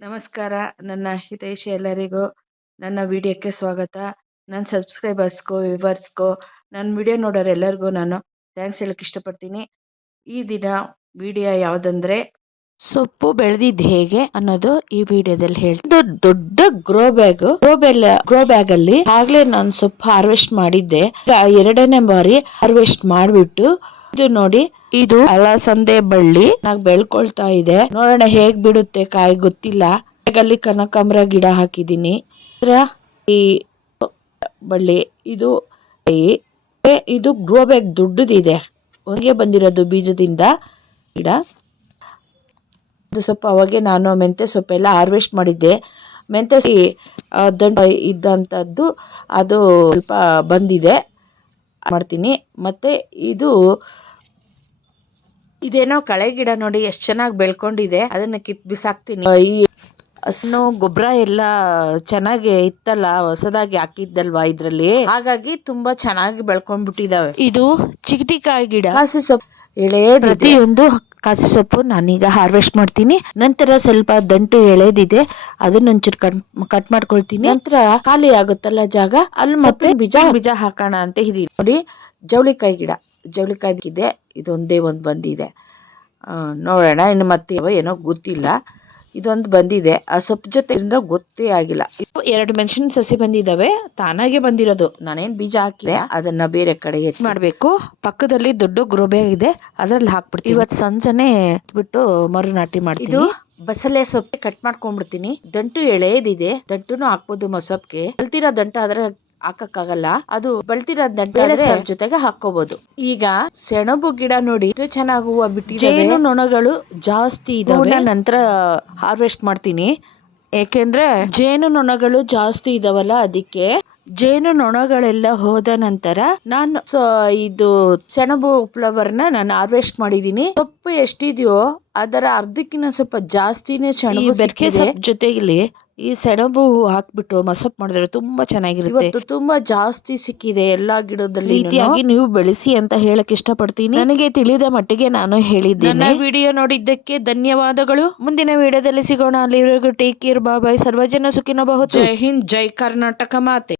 ನಮಸ್ಕಾರ. ನನ್ನ ಹಿತೈಷಿ ಎಲ್ಲರಿಗೂ ನನ್ನ ವಿಡಿಯೋಕ್ಕೆ ಸ್ವಾಗತ. ನನ್ನ ಸಬ್ಸ್ಕ್ರೈಬರ್ಸ್ಗೂ ವಿವರ್ಸ್ಗೂ ನನ್ನ ವಿಡಿಯೋ ನೋಡೋರೆಲ್ಲರಿಗೂ ನಾನು ಥ್ಯಾಂಕ್ಸ್ ಹೇಳಕ್ಕೆ ಇಷ್ಟಪಡ್ತೀನಿ. ಈ ದಿನ ವಿಡಿಯೋ ಯಾವುದಂದ್ರೆ, ಸೊಪ್ಪು ಬೆಳೆದಿದ್ದು ಹೇಗೆ ಅನ್ನೋದು ಈ ವಿಡಿಯೋದಲ್ಲಿ ಹೇಳಿ ಒಂದು ದೊಡ್ಡ grow bag, grow bell grow bag ಅಲ್ಲಿ ಆಗ್ಲೇ ನಾನು ಸೊಪ್ಪು ಹಾರ್ವೆಸ್ಟ್ ಮಾಡಿದ್ದೆ. ಎರಡನೇ ಬಾರಿ ಹಾರ್ವೆಸ್ಟ್ ಮಾಡ್ಬಿಟ್ಟು, ಇದು ನೋಡಿ ಇದು ಅಲಸಂದೆ ಬಳ್ಳಿ ನಾಗ್ ಬೆಳ್ಕೊಳ್ತಾ ಇದೆ. ನೋಡೋಣ ಹೇಗ್ ಬಿಡುತ್ತೆ ಕಾಯಿ ಗೊತ್ತಿಲ್ಲ. ಅಲ್ಲಿ ಕನಕಾಂಬ್ರ ಗಿಡ ಹಾಕಿದೀನಿ ಈ ಬಳ್ಳಿ, ಇದು ಇದು ಗ್ರೋ ಬ್ಯಾಗ್ ದೊಡ್ಡದಿದೆ ಬಂದಿರೋದು ಬೀಜದಿಂದ ಗಿಡ. ಅದು ಸ್ವಲ್ಪ ಅವಾಗೆ ನಾನು ಮೆಂತ್ಯ ಸೊಪ್ಪೆಲ್ಲ ಹಾರ್ವೆಸ್ಟ್ ಮಾಡಿದ್ದೆ. ಮೆಂತ್ಯ ದಂಡ ಇದ್ದಂಥದ್ದು ಅದು ಸ್ವಲ್ಪ ಬಂದಿದೆ. ಮಾಡ್ತೀನಿ. ಮತ್ತೆ ಇದು ಇದೇನೋ ಕಳೆ ಗಿಡ ನೋಡಿ ಎಷ್ಟು ಚೆನ್ನಾಗಿ ಬೆಳ್ಕೊಂಡಿದೆ ಅದನ್ನ ಕಿತ್ ಬಿಸಾಕ್ತೀನಿ. ಈ ಗೊಬ್ಬರ ಎಲ್ಲ ಚೆನ್ನಾಗಿ ಇತ್ತಲ್ಲ ಹೊಸದಾಗಿ ಹಾಕಿದ್ದಲ್ವಾ ಇದ್ರಲ್ಲಿ? ಹಾಗಾಗಿ ತುಂಬಾ ಚೆನ್ನಾಗಿ ಬೆಳ್ಕೊಂಡ್ಬಿಟ್ಟಿದಾವೆ. ಇದು ಚಿಗಟಿಕಾಯಿ ಗಿಡ. ಹಸು ಸೊಪ್ಪು. ಎಳೆ ಪ್ರತಿಯೊಂದು ಕಾಸು ಸೊಪ್ಪು ನಾನೀಗ ಹಾರ್ವೆಸ್ಟ್ ಮಾಡ್ತೀನಿ. ನಂತರ ಸ್ವಲ್ಪ ದಂಟು ಎಳೆದಿದೆ ಅದನ್ನ ಒಂಚೂರು ಕಟ್ ಕಟ್ ಮಾಡ್ಕೊಳ್ತೀನಿ. ನಂತರ ಖಾಲಿ ಆಗುತ್ತಲ್ಲ ಜಾಗ ಅಲ್ಲಿ ಮತ್ತೆ ಬೀಜ ಬೀಜ ಹಾಕೋಣ ಅಂತ ಇದೀನಿ. ನೋಡಿ ಜವಳಿಕಾಯಿ ಗಿಡ. ಜವಳಿಕಾಯಿ ಇದೆ. ಇದೊಂದೇ ಒಂದು ಬಂದಿದೆ. ನೋಡೋಣ ಇನ್ನು ಮತ್ತೆ ಏನೋ ಗೊತ್ತಿಲ್ಲ. ಇದೊಂದು ಬಂದಿದೆ. ಆ ಸೊಪ್ಪು ಜೊತೆ ಗೊತ್ತೇ ಆಗಿಲ್ಲ. ಎರಡು ಮೆಣಸಿನ ಸಸಿ ಬಂದಿದ್ದಾವೆ ತಾನಾಗೆ ಬಂದಿರೋದು. ನಾನೇನು ಬೀಜ ಹಾಕಿದೆ ಅದನ್ನ ಬೇರೆ ಕಡೆ ಎತ್ತಿ. ಮಾಡಬೇಕು? ಪಕ್ಕದಲ್ಲಿ ದೊಡ್ಡ ಗ್ರೋಬೆ ಇದೆ. ಅದ್ರಲ್ಲಿ ಹಾಕ್ಬಿಡ್ತೀವಿ ಇವತ್ತು ಸಂಜೆನೆ ಬಿಟ್ಟು ಮರುನಾಟಿ ಮಾಡ್ತೀನಿ. ಇದು ಬಸಳೆ ಸೊಪ್ಪೆ ಕಟ್ ಮಾಡ್ಕೊಂಡ್ಬಿಡ್ತೀನಿ. ದಂಟು ಎಳೆಯದಿದೆ ದಂಟುನು ಹಾಕ್ಬೋದು ಮಸೊಪ್ಗೆ ಕಲ್ತಿರೋ ದಂಟು ಆದ್ರೆ ಹಾಕಕ್ಕಾಗಲ್ಲ. ಅದು ಬೆಳ್ತಿರೋ ದಂಟ ಅದ್ರ ಜೊತೆಗೆ ಹಾಕೋಬಹುದು ಈಗ ಸೆಣಬು ಗಿಡ ನೋಡಿ ಚೆನ್ನಾಗಿ ಹೂವು ಬಿಟ್ಟಿದೆ ಜೇನು ನೊಣಗಳು ಜಾಸ್ತಿ ಇದಾವೆ. ನಂತರ ಹಾರ್ವೆಸ್ಟ್ ಮಾಡ್ತೀನಿ. ಏಕೆಂದ್ರೆ ಜೇನು ನೊಣಗಳು ಜಾಸ್ತಿ ಇದಾವಲ್ಲ ಅದಕ್ಕೆ ಜೇನು ನೊಣಗಳೆಲ್ಲ ಹೋದ ನಂತರ ನಾನು ಇದು ಸೆಣಬು ಫ್ಲವರ್ನ ನಾನು ಹಾರ್ವೆಸ್ಟ್ ಮಾಡಿದೀನಿ ಸೊಪ್ಪು ಎಷ್ಟಿದೆಯೋ ಅದರ ಅರ್ಧಕ್ಕಿಂತ ಸ್ವಲ್ಪ ಜಾಸ್ತಿನೇ ಸೆಣಬು ಬೆರಕೆ ಜೊತೆಗೆ ಈ ಸೆಣಬು ಹಾಕ್ಬಿಟ್ಟು ಮಸಪ್ ಮಾಡಿದ್ರೆ ತುಂಬಾ ಚೆನ್ನಾಗಿರುತ್ತೆ. ಇವತ್ತು ತುಂಬಾ ಜಾಸ್ತಿ ಸಿಕ್ಕಿದೆ ಎಲ್ಲಾ ಗಿಡದಲ್ಲಿ ರೀತಿಯಾಗಿ ನೀವು ಬೆಳೆಸಿ ಅಂತ ಹೇಳಕ್ ಇಷ್ಟಪಡ್ತೀನಿ. ನನಗೆ ತಿಳಿದ ಮಟ್ಟಿಗೆ ನಾನು ಹೇಳಿದ್ದೇನೆ. ನನ್ನ ವಿಡಿಯೋ ನೋಡಿದ್ದಕ್ಕೆ ಧನ್ಯವಾದಗಳು. ಮುಂದಿನ ವಿಡಿಯೋದಲ್ಲಿ ಸಿಗೋಣ. ಅಲ್ಲಿವರೆಗೂ ಟೇಕ್ ಕೇರ್. ಬಾಬಾಯ್ ಸರ್ವಜನ ಸುಖಿನ ಬಹು ಜೈ ಹಿಂದ್. ಜೈ ಕರ್ನಾಟಕ ಮಾತೆ.